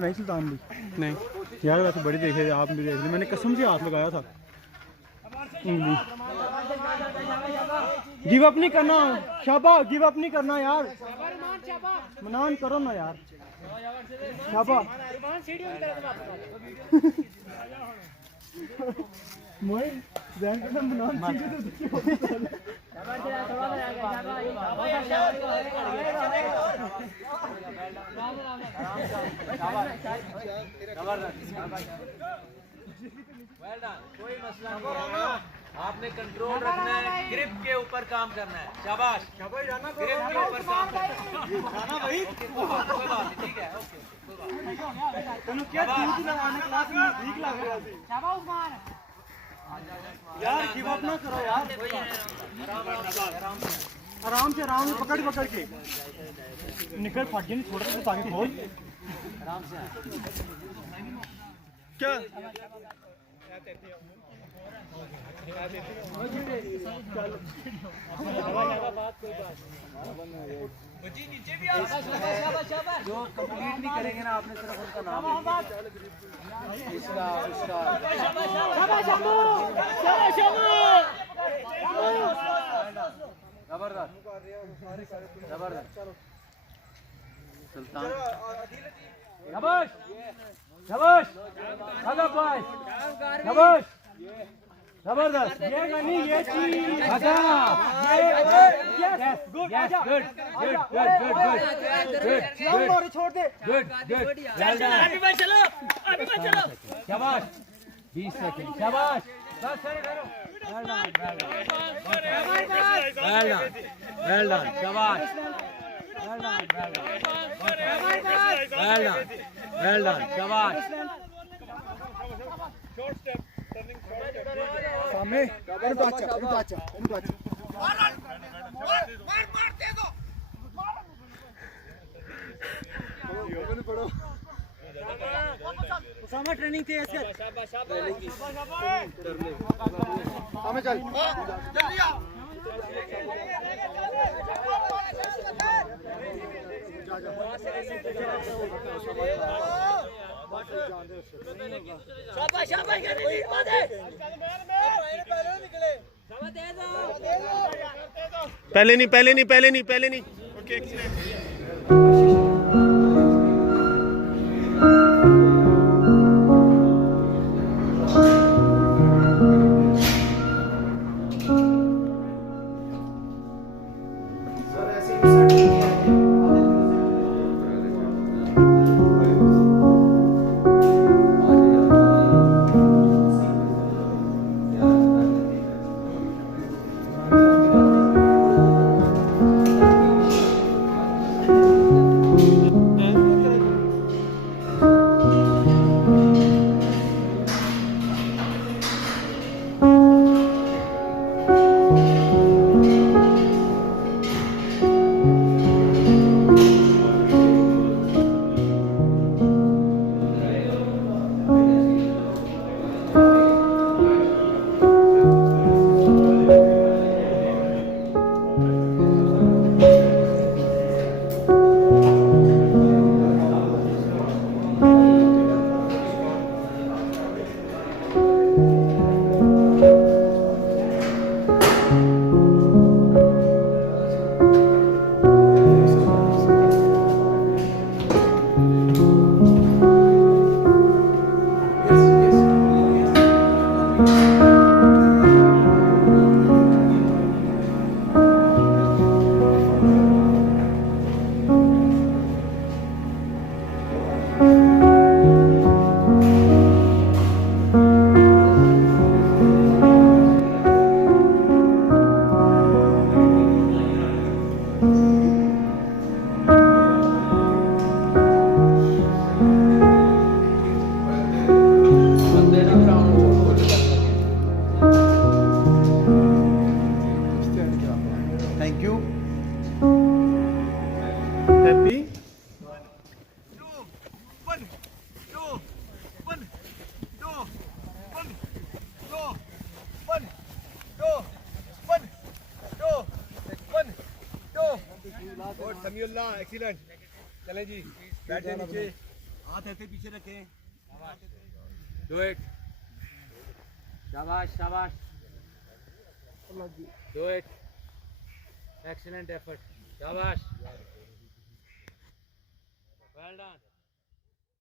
नहीं सुल्तान भी नहीं यार वैसे बड़ी देखे आप भी देख ली, मैंने कसम से हाथ लगाया था। गिव अप नहीं करना शाबा, गिव अप नहीं करना यार, मनान करो ना यार शाबा। कोई मसला नहीं है, आपने कंट्रोल रखना है, ग्रिप के ऊपर काम करना है। शाबाश शाबाश, ग्रिप के ऊपर काम करना है भाई। कोई बात नहीं, ठीक है, ओके क्या लगाने क्लास में ठीक लग रहा है यार। गिव अप ना करो यार, आराम से पकड़ के निकल, फट जाए थोड़ा सा ताकि खोल आराम से। क्या नीचे भी जो कंप्लीट नहीं करेंगे ना, आपने सिर्फ उनका नाम इसका जबरदस्त सुल्तान, शाबाश शाबाश शाबाश शाबाश, जबरदस्त। ये नहीं, ये चीज गुड गुड गुड छोड़ दे, गुड गुड, चलो शाबाश, 20 सेकंड, शाबाश, वेल डन, शाबाश, वेल डन, शाबाश। सामने इनको अच्छा पड़ो उसामा, ट्रेनिंग थी ऐसे। हमें चल जल्दी आ। शाबाश शाबाश, पहले नहीं। Okay Samiullah excellent. चलें जी, बैठे नीचे। हाथ ऐसे पीछे रखें। डू इट, शाबाश शाबाश, डू इट, एक्सीलेंट एफर्ट, शाबाश, वेल डन।